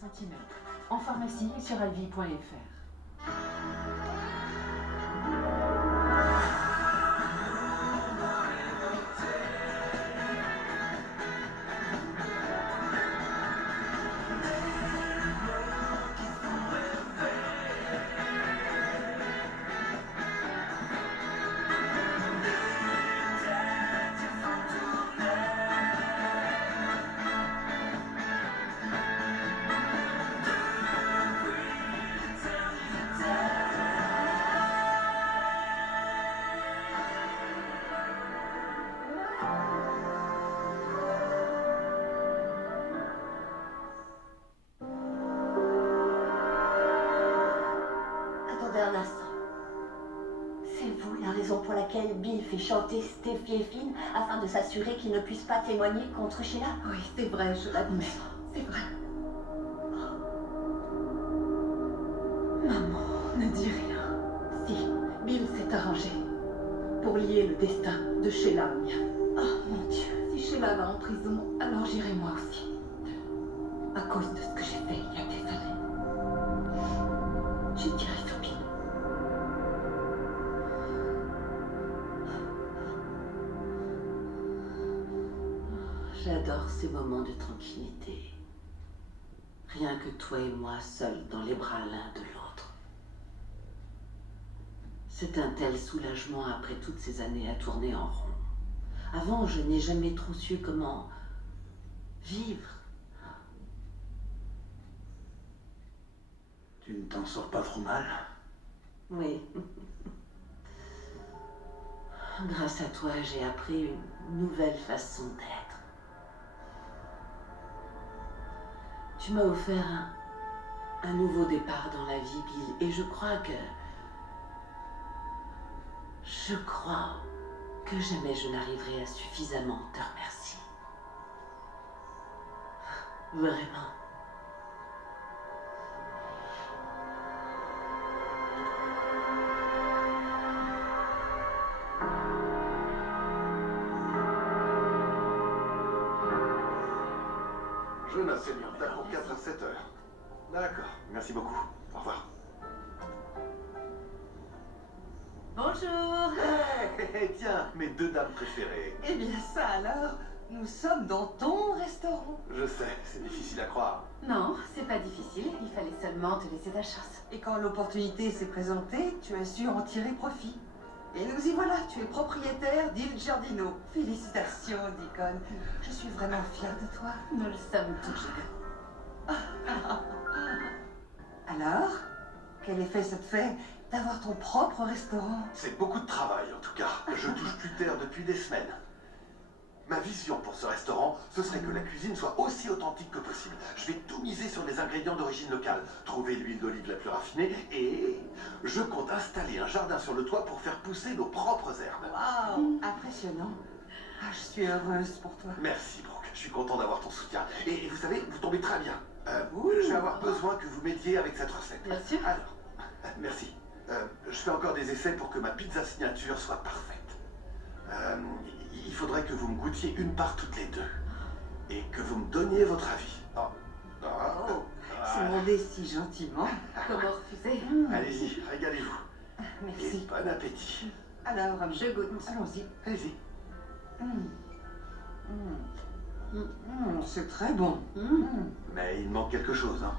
centimètres. En pharmacie et sur alvi.fr. Attendez un instant. C'est vous la raison pour laquelle Bill fait chanter Steffi et Finn afin de s'assurer qu'ils ne puissent pas témoigner contre Sheila? Oui, c'est vrai, je l'admets. C'est vrai. Maman, ne dis rien. Si, Bill s'est arrangé pour lier le destin de Sheila au mien. Oh mon Dieu, si Sheila va en prison, alors j'irai moi aussi. À cause de ce que j'ai fait il y a des années. Je dirai sur Bill. J'adore ces moments de tranquillité. Rien que toi et moi seuls dans les bras l'un de l'autre. C'est un tel soulagement après toutes ces années à tourner en rond. Avant, je n'ai jamais trop su comment vivre. Tu ne t'en sors pas trop mal? Oui. Grâce à toi, j'ai appris une nouvelle façon d'être. Tu m'as offert un nouveau départ dans la vie, Bill, et je crois que jamais je n'arriverai à suffisamment te remercier. Vraiment. Jonas, c'est bien. T'as pour 4 à 7 heures. D'accord, merci beaucoup. Au revoir. Bonjour. Tiens, mes deux dames préférées. Eh bien ça alors, nous sommes dans ton restaurant. Je sais, c'est difficile à croire. Non, c'est pas difficile. Il fallait seulement te laisser ta chance. Et quand l'opportunité s'est présentée, tu as su en tirer profit. Et nous y voilà, tu es propriétaire d'Il Giardino. Félicitations, Deacon. Je suis vraiment fière de toi. Nous le sommes tous. Alors, quel effet ça te fait d'avoir ton propre restaurant? C'est beaucoup de travail en tout cas. Je touche plus terre depuis des semaines. Ma vision pour ce restaurant, ce serait que la cuisine soit aussi authentique que possible. Je vais tout miser sur les ingrédients d'origine locale, trouver l'huile d'olive la plus raffinée et je compte installer un jardin sur le toit pour faire pousser nos propres herbes. Waouh, impressionnant. Ah, je suis heureuse pour toi. Merci Brooke, je suis content d'avoir ton soutien. Et vous savez, vous tombez très bien. Ouh. Je vais avoir besoin que vous m'aidiez avec cette recette. Bien sûr. Alors, merci. Je fais encore des essais pour que ma pizza signature soit parfaite. Il faudrait que vous me goûtiez une part toutes les deux. Et que vous me donniez votre avis. Oh, c'est demandé si gentiment. Comment refuser? Allez-y, régalez-vous. Et Merci. bon appétit. Alors, Je goûte. allons-y. Allez-y. C'est très bon. Mais il manque quelque chose, hein.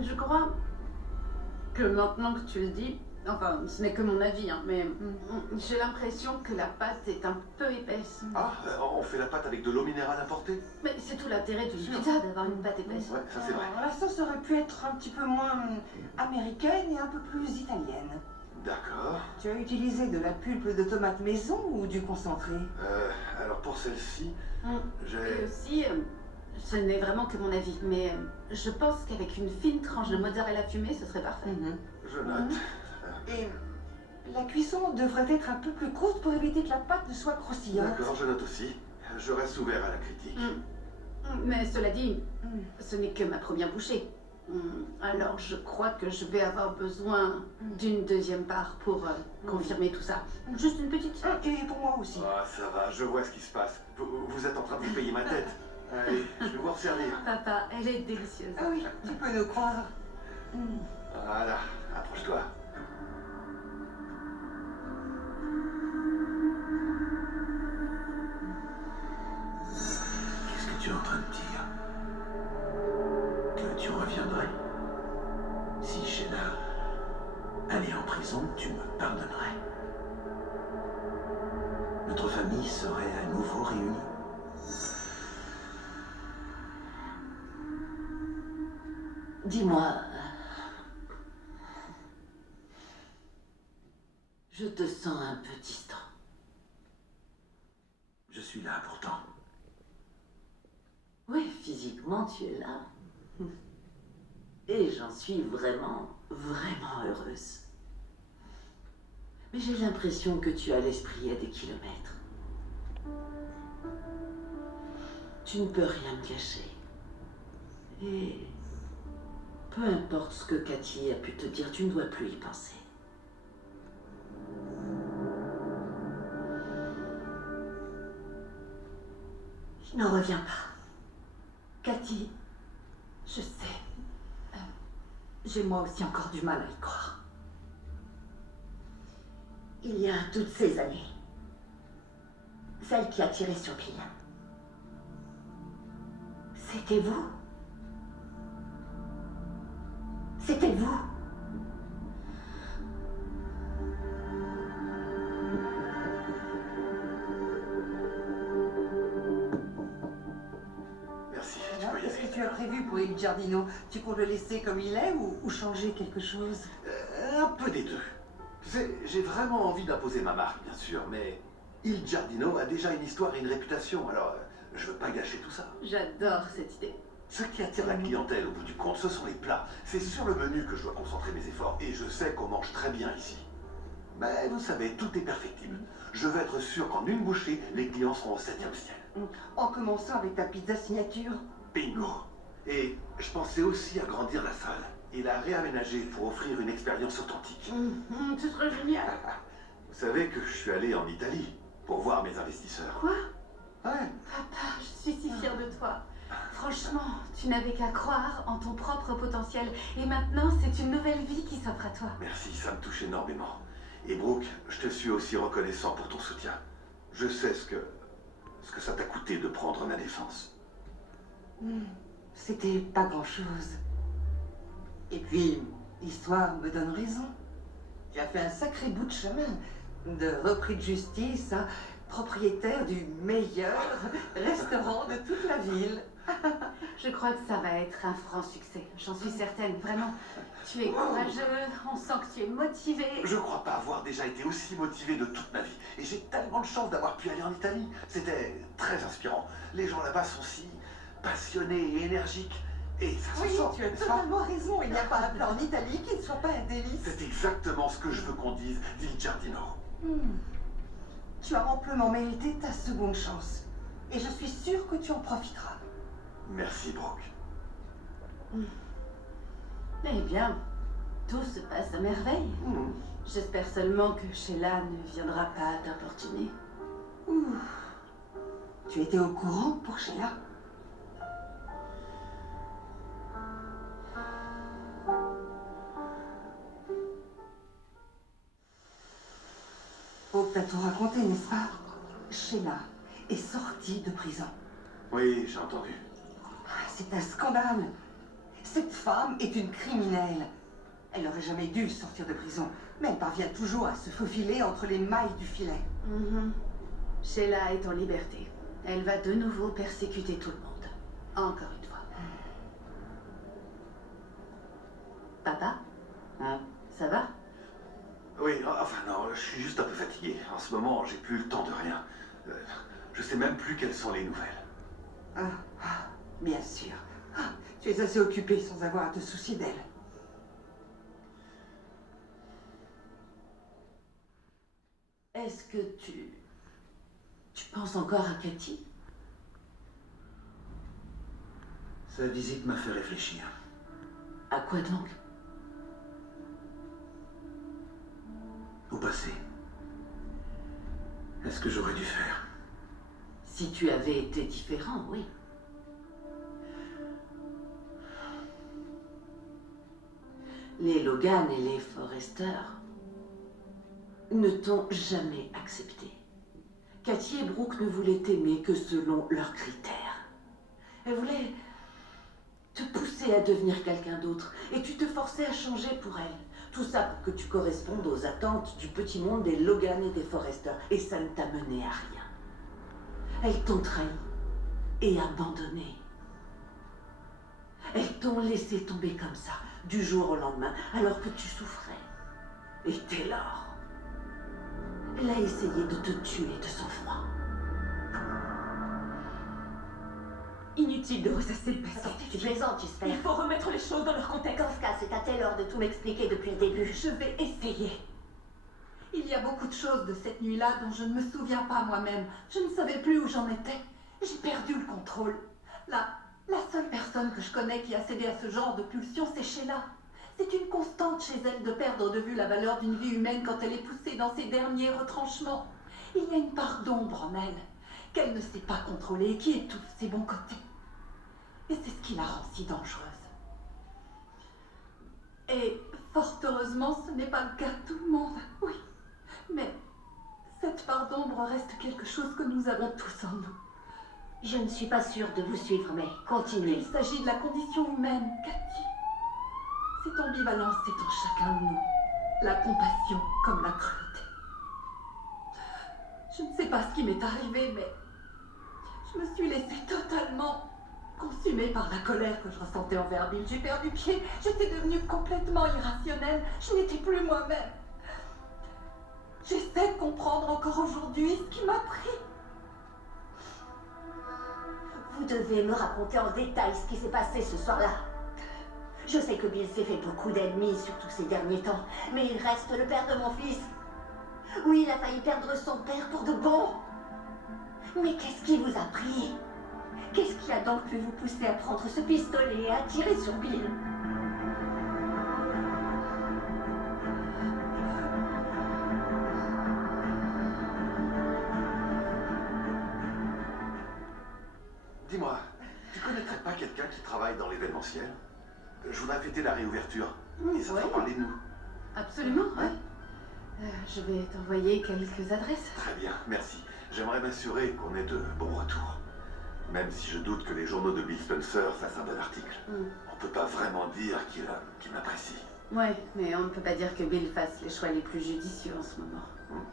Je crois que maintenant que tu le dis, enfin, ce n'est que mon avis, hein, mais j'ai l'impression que la pâte est un peu épaisse. Ah, on fait la pâte avec de l'eau minérale importée? Mais c'est tout l'intérêt d'une Sûr. pizza d'avoir une pâte épaisse. Ouais, ça c'est vrai. La sauce aurait pu être un petit peu moins américaine et un peu plus italienne. D'accord. Tu as utilisé de la pulpe de tomate maison ou du concentré? Alors pour celle-ci, Et j'ai... aussi, ce n'est vraiment que mon avis, mais je pense qu'avec une fine tranche de mozzarella fumée, ce serait parfait. Je note. Et la cuisson devrait être un peu plus courte pour éviter que la pâte ne soit croustillante. D'accord, je note aussi. Je reste ouvert à la critique. Mais cela dit, ce n'est que ma première bouchée. Alors je crois que je vais avoir besoin d'une deuxième part pour confirmer tout ça. Juste une petite. Et pour moi aussi. Ah, ça va, je vois ce qui se passe. Vous êtes en train de vous payer ma tête. Allez, je vais vous servir. Papa, elle est délicieuse. Ah oui, tu peux nous croire. Voilà, approche-toi. Qu'est-ce que tu es en train de dire? Que tu reviendrais? Si Sheila allait en prison, tu me pardonnerais. Notre famille serait à nouveau réunie. Dis-moi, je te sens un peu distant. Je suis là pourtant. Oui, physiquement, tu es là. Et j'en suis vraiment, vraiment heureuse. Mais j'ai l'impression que tu as l'esprit à des kilomètres. Tu ne peux rien me cacher. Et peu importe ce que Cathy a pu te dire, tu ne dois plus y penser. Je n'en reviens pas. Cathy, je sais. J'ai moi aussi encore du mal à y croire. Il y a toutes ces années, celle qui a tiré sur Bill, c'était vous. C'était vous. Merci, tu Alors, peux y qu'est-ce aller. que tu as prévu pour Il Giardino? Tu comptes le laisser comme il est ou changer quelque chose? Un peu des deux. Tu sais, j'ai vraiment envie d'imposer ma marque, bien sûr, mais Il Giardino a déjà une histoire et une réputation, alors je veux pas gâcher tout ça. J'adore cette idée. Ce qui attire la clientèle au bout du compte, ce sont les plats. C'est sur le menu que je dois concentrer mes efforts, et je sais qu'on mange très bien ici. Mais vous savez, tout est perfectible. Je veux être sûr qu'en une bouchée, les clients seront au 7e ciel. En commençant avec ta pizza signature. Bingo. Et je pensais aussi agrandir la salle et la réaménager pour offrir une expérience authentique. Ce serait génial. Vous savez que je suis allé en Italie pour voir mes investisseurs. Quoi? Ouais. Papa, je suis si fière de toi. Franchement, tu n'avais qu'à croire en ton propre potentiel. Et maintenant, c'est une nouvelle vie qui s'offre à toi. Merci, ça me touche énormément. Et Brooke, je te suis aussi reconnaissant pour ton soutien. Je sais ce que ça t'a coûté de prendre ma défense. C'était pas grand-chose. Et puis, l'histoire me donne raison. Tu as fait un sacré bout de chemin. De repris de justice à propriétaire du meilleur restaurant de toute la ville. Je crois que ça va être un franc succès. J'en suis certaine, vraiment. Tu es courageux, on sent que tu es motivé. Je crois pas avoir déjà été aussi motivé de toute ma vie. Et j'ai tellement de chance d'avoir pu aller en Italie. C'était très inspirant. Les gens là-bas sont si passionnés et énergiques. Et ça se Oui, sent, tu as n'est-ce pas? totalement raison. Il n'y a pas un plat en Italie qui ne soit pas un délice. C'est exactement ce que je veux qu'on dise d'Il Giardino. Tu as amplement mérité ta seconde chance. Et je suis sûre que tu en profiteras. Merci, Brooke. Eh bien, tout se passe à merveille. J'espère seulement que Sheila ne viendra pas t'importuner. Tu étais au courant pour Sheila? Oh, t'as tout raconté, n'est-ce pas? Sheila est sortie de prison. Oui, j'ai entendu. C'est un scandale. Cette femme est une criminelle. Elle n'aurait jamais dû sortir de prison, mais elle parvient toujours à se faufiler entre les mailles du filet. Sheila est en liberté. Elle va de nouveau persécuter tout le monde. Encore une fois. Papa? Ça va? Oui, enfin non, je suis juste un peu fatigué. En ce moment, j'ai plus le temps de rien. Je sais même plus quelles sont les nouvelles. Bien sûr. Tu es assez occupé sans avoir à te soucier d'elle. Est-ce que tu penses encore à Cathy? Sa visite m'a fait réfléchir. À quoi donc? Au passé. Est-ce que j'aurais dû faire? Si tu avais été différent, oui. Les Logan et les Forrester ne t'ont jamais accepté. Cathy et Brooke ne voulaient t'aimer que selon leurs critères. Elles voulaient te pousser à devenir quelqu'un d'autre et tu te forçais à changer pour elles. Tout ça pour que tu correspondes aux attentes du petit monde des Logan et des Forrester. Et ça ne t'a mené à rien. Elles t'ont trahi et abandonné. Elles t'ont laissé tomber comme ça, du jour au lendemain, alors que tu souffrais. Et Taylor, elle a essayé de te tuer de sang-froid. Inutile de ressasser le passé. Attends, tu plaisantes, j'espère. Il faut remettre les choses dans leur contexte. Dans ce cas, c'est à Taylor de tout m'expliquer depuis le début. Je vais essayer. Il y a beaucoup de choses de cette nuit-là dont je ne me souviens pas moi-même. Je ne savais plus où j'en étais. J'ai perdu le contrôle. La seule personne que je connais qui a cédé à ce genre de pulsion, c'est Sheila. C'est une constante chez elle de perdre de vue la valeur d'une vie humaine quand elle est poussée dans ses derniers retranchements. Il y a une part d'ombre en elle, qu'elle ne sait pas contrôler et qui étouffe ses bons côtés. Et c'est ce qui la rend si dangereuse. Et fort heureusement, ce n'est pas le cas de tout le monde, oui. Mais cette part d'ombre reste quelque chose que nous avons tous en nous. Je ne suis pas sûre de vous suivre, mais continuez. Il s'agit de la condition humaine, Cathy. Cette ambivalence est en chacun de nous. La compassion comme la cruauté. Je ne sais pas ce qui m'est arrivé, mais je me suis laissée totalement consumée par la colère que je ressentais envers Bill. J'ai perdu pied, j'étais devenue complètement irrationnelle. Je n'étais plus moi-même. J'essaie de comprendre encore aujourd'hui ce qui m'a pris. Vous devez me raconter en détail ce qui s'est passé ce soir-là. Je sais que Bill s'est fait beaucoup d'ennemis, surtout ces derniers temps, mais il reste le père de mon fils. Oui, il a failli perdre son père pour de bon. Mais qu'est-ce qui vous a pris? Qu'est-ce qui a donc pu vous pousser à prendre ce pistolet et à tirer sur Bill? Dis-moi, tu connaîtrais pas quelqu'un qui travaille dans l'événementiel? Je voudrais fêter la réouverture. Et ça ouais. fera parler de nous. Absolument, ouais. Je vais t'envoyer quelques adresses. Très bien, merci. J'aimerais m'assurer qu'on ait de bons retours. Même si je doute que les journaux de Bill Spencer fassent un bon article. On peut pas vraiment dire qu'il m'apprécie. Ouais, mais on ne peut pas dire que Bill fasse les choix les plus judicieux en ce moment.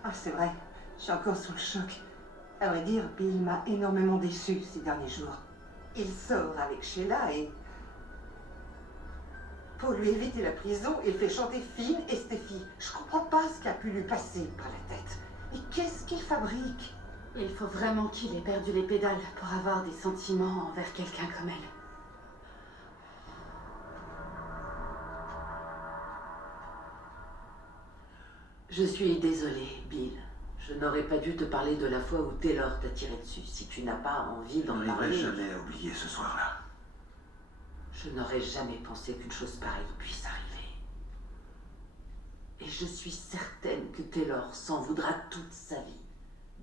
Ah, c'est vrai. Je suis encore sous le choc. À vrai dire, Bill m'a énormément déçu ces derniers jours. Il sort avec Sheila et... pour lui éviter la prison, il fait chanter Finn et Steffi. Je comprends pas ce qui a pu lui passer par la tête. Et qu'est-ce qu'il fabrique? Il faut vraiment qu'il ait perdu les pédales pour avoir des sentiments envers quelqu'un comme elle. Je suis désolée, Bill. Je n'aurais pas dû te parler de la fois où Taylor t'a tiré dessus. Si tu n'as pas envie Je d'en n'arriverai parler... jamais à oublier ce soir-là. Je n'aurais jamais pensé qu'une chose pareille puisse arriver. Et je suis certaine que Taylor s'en voudra toute sa vie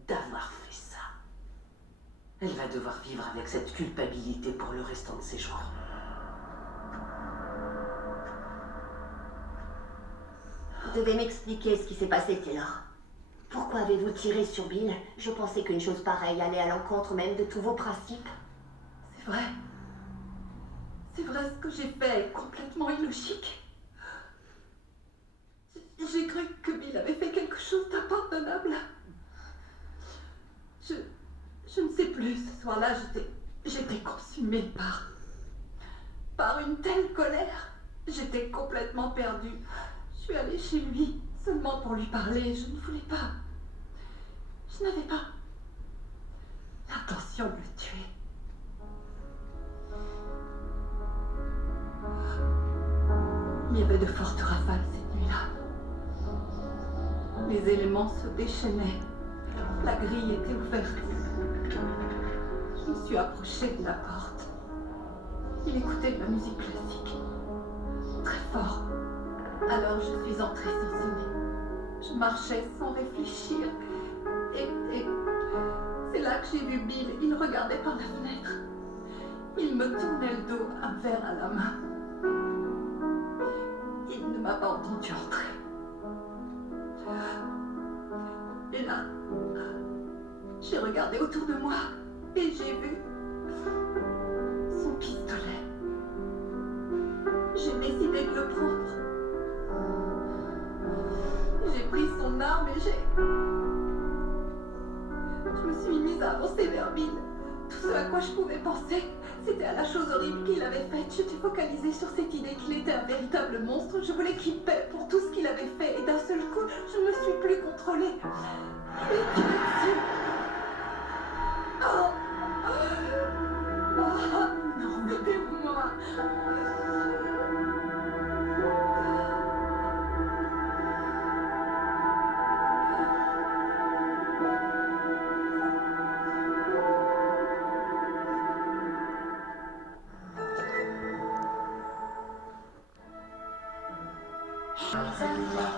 d'avoir fait ça. Elle va devoir vivre avec cette culpabilité pour le restant de ses jours. Vous devez m'expliquer ce qui s'est passé, Taylor. Pourquoi avez-vous tiré sur Bill? Je pensais qu'une chose pareille allait à l'encontre même de tous vos principes. C'est vrai. C'est vrai, ce que j'ai fait est complètement illogique. J'ai cru que Bill avait fait quelque chose d'impardonnable. Je ne sais plus, ce soir-là, j'étais consumée par une telle colère. J'étais complètement perdue. Je suis allée chez lui, seulement pour lui parler. Je ne voulais pas. Je n'avais pas l'intention de le tuer. Il y avait de fortes rafales cette nuit-là. Les éléments se déchaînaient. La grille était ouverte. Je me suis approchée de la porte. Il écoutait de la musique classique. Très fort. Alors je suis entrée sans sonner. Je marchais sans réfléchir. Et c'est là que j'ai vu Bill. Il regardait par la fenêtre. Il me tournait le dos, un verre à la main. Il m'a pas entendu entrer. Et là, j'ai regardé autour de moi et j'ai vu son pistolet. J'ai décidé de le prendre. J'ai pris son arme et je me suis mise à avancer vers Bill. Tout ce à quoi je pouvais penser, c'était à la chose horrible qu'il avait faite. J'étais focalisée sur cette idée qu'il était un véritable monstre. Je voulais qu'il paie pour tout ce qu'il avait fait. Et d'un seul coup, je ne me suis plus contrôlée. Et tu dessus. Oh. Oh. Non, aidez-moi.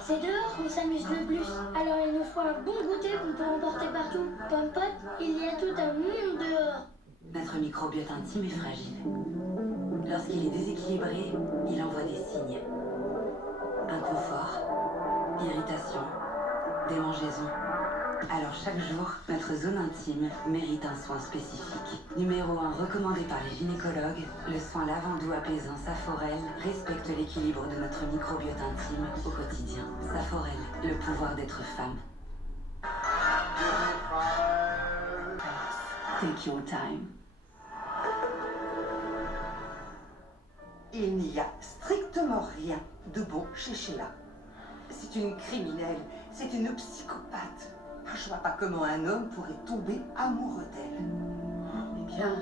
C'est dehors qu'on s'amuse le plus. Alors il nous faut un bon goûter qu'on peut emporter partout. Pomme pote, il y a tout un monde dehors. Notre microbiote intime est fragile. Lorsqu'il est déséquilibré, il envoie des signes. Inconfort, irritation, démangeaison. Alors chaque jour, notre zone intime mérite un soin spécifique. Numéro 1 recommandé par les gynécologues, le soin lavandou apaisant Saforel respecte l'équilibre de notre microbiote intime au quotidien. Saforel, le pouvoir d'être femme. Take your time. Il n'y a strictement rien de bon chez Sheila. C'est une criminelle, c'est une psychopathe. Je vois pas comment un homme pourrait tomber amoureux d'elle. Eh bien,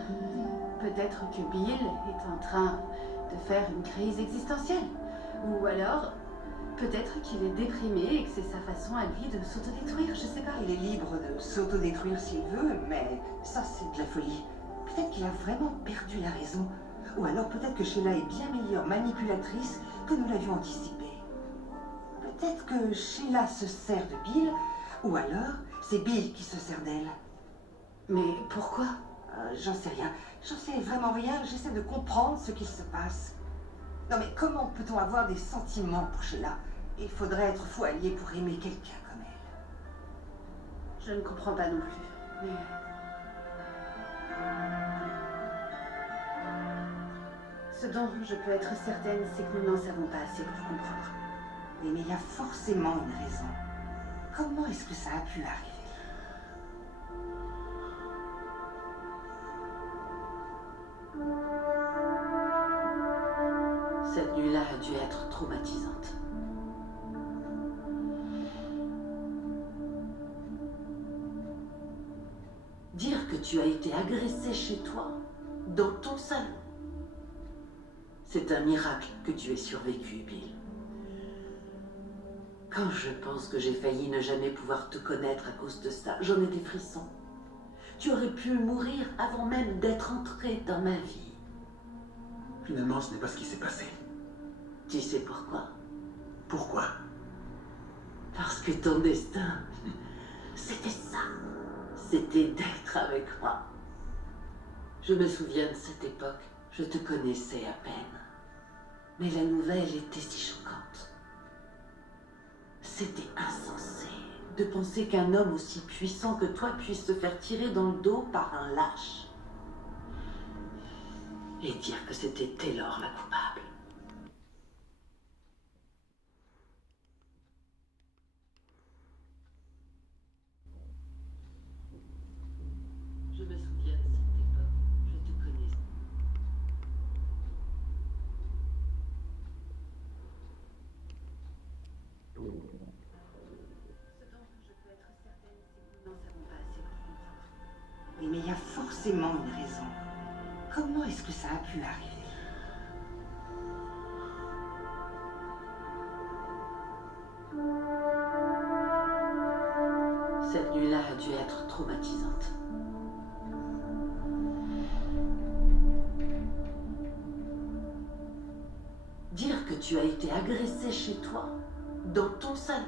peut-être que Bill est en train de faire une crise existentielle. Ou alors, peut-être qu'il est déprimé et que c'est sa façon à lui de s'autodétruire, je sais pas. Il est libre de s'autodétruire s'il veut, mais ça c'est de la folie. Peut-être qu'il a vraiment perdu la raison. Ou alors peut-être que Sheila est bien meilleure manipulatrice que nous l'avions anticipé. Peut-être que Sheila se sert de Bill, ou alors c'est Bill qui se sert d'elle. Mais pourquoi? J'en sais rien. J'en sais vraiment rien. J'essaie de comprendre ce qu'il se passe. Non mais comment peut-on avoir des sentiments pour Sheila? Il faudrait être fou allié pour aimer quelqu'un comme elle. Je ne comprends pas non plus. Mais... ce dont je peux être certaine, c'est que nous n'en savons pas assez pour comprendre. Oui, mais il y a forcément une raison. Comment est-ce que ça a pu arriver? Cette nuit-là a dû être traumatisante. Dire que tu as été agressée chez toi, dans ton salon. C'est un miracle que tu aies survécu, Bill. Quand je pense que j'ai failli ne jamais pouvoir te connaître à cause de ça, j'en ai des frissons. Tu aurais pu mourir avant même d'être entré dans ma vie. Finalement, ce n'est pas ce qui s'est passé. Tu sais pourquoi? Pourquoi? Parce que ton destin, c'était ça. C'était d'être avec moi. Je me souviens de cette époque. Je te connaissais à peine. Mais la nouvelle était si choquante. C'était insensé de penser qu'un homme aussi puissant que toi puisse se faire tirer dans le dos par un lâche. Et dire que c'était Taylor la coupable. Je me souviens de cette époque. Je te connais. Ce dont je peux être certaine, c'est que nous n'en savons pas assez pour comprendre. Oui, mais il y a forcément une raison. Comment est-ce que ça a pu arriver? Cette nuit-là a dû être traumatisante. Dire que tu as été agressée chez toi, dans ton salon.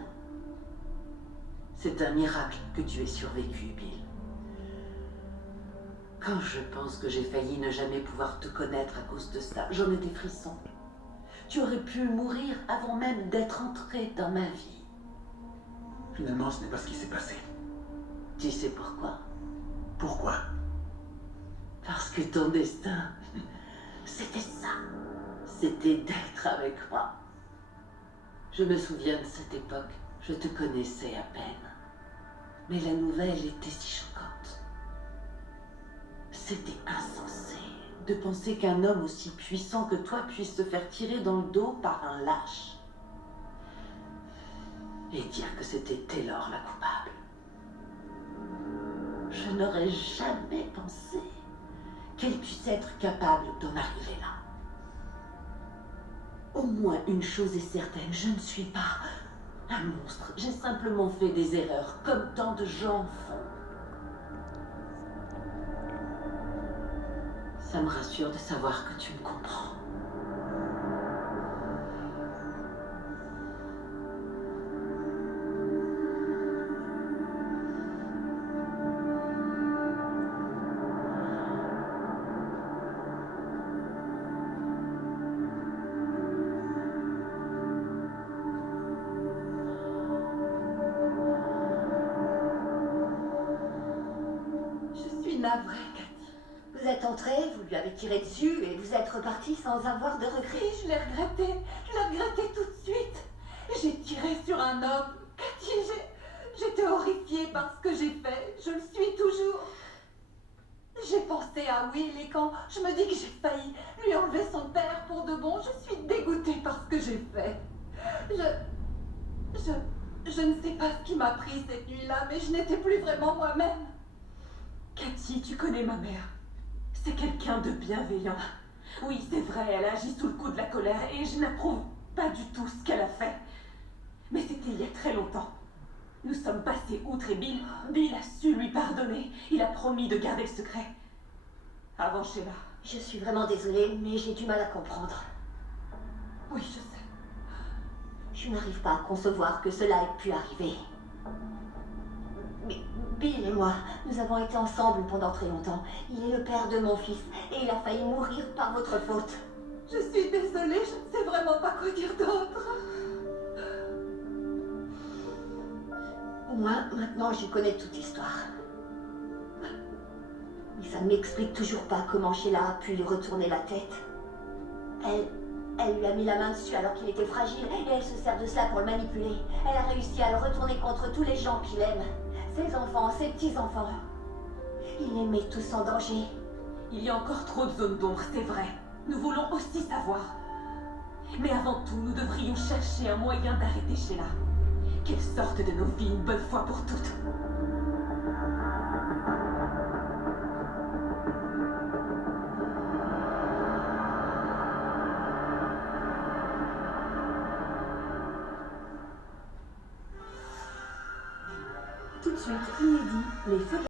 C'est un miracle que tu aies survécu, Bill. Quand je pense que j'ai failli ne jamais pouvoir te connaître à cause de ça, j'en ai des frissons. Tu aurais pu mourir avant même d'être entré dans ma vie. Finalement, ce n'est pas ce qui s'est passé. Tu sais pourquoi? Pourquoi? Parce que ton destin, c'était ça. C'était d'être avec moi. Je me souviens de cette époque. Je te connaissais à peine. Mais la nouvelle était si choquante. C'était insensé de penser qu'un homme aussi puissant que toi puisse se faire tirer dans le dos par un lâche. Et dire que c'était Taylor la coupable. Je n'aurais jamais pensé qu'elle puisse être capable d'en arriver là. Au moins une chose est certaine, je ne suis pas un monstre. J'ai simplement fait des erreurs, comme tant de gens font. Ça me rassure de savoir que tu me comprends. Je suis navrée, Cathy. Vous êtes entré, vous lui avez tiré dessus et vous êtes reparti sans avoir de regrets. Oui, je l'ai regretté tout de suite. J'ai tiré sur un homme. Cathy, j'étais horrifiée par ce que j'ai fait. Je le suis toujours. J'ai pensé à Will et quand je me dis que j'ai failli lui enlever son père pour de bon, je suis dégoûtée par ce que j'ai fait. Je ne sais pas ce qui m'a pris cette nuit-là, mais je n'étais plus vraiment moi-même. Cathy, tu connais ma mère. C'est quelqu'un de bienveillant. Oui, c'est vrai, elle agit sous le coup de la colère et je n'approuve pas du tout ce qu'elle a fait. Mais c'était il y a très longtemps. Nous sommes passés outre et Bill a su lui pardonner. Il a promis de garder le secret. Avant Sheila. Je suis vraiment désolée, mais j'ai du mal à comprendre. Oui, je sais. Je n'arrive pas à concevoir que cela ait pu arriver. Mais Bill et moi, nous avons été ensemble pendant très longtemps. Il est le père de mon fils et il a failli mourir par votre faute. Je suis désolée, je ne sais vraiment pas quoi dire d'autre. Moi, maintenant, je connais toute l'histoire. Mais ça ne m'explique toujours pas comment Sheila a pu lui retourner la tête. Elle lui a mis la main dessus alors qu'il était fragile et elle se sert de cela pour le manipuler. Elle a réussi à le retourner contre tous les gens qu'il aime. Ses enfants, ses petits-enfants. Il les met tous en danger. Il y a encore trop de zones d'ombre, c'est vrai. Nous voulons aussi savoir. Mais avant tout, nous devrions chercher un moyen d'arrêter Sheila. Qu'elle sorte de nos vies une bonne fois pour toutes. Tout de suite, inédit, les photos.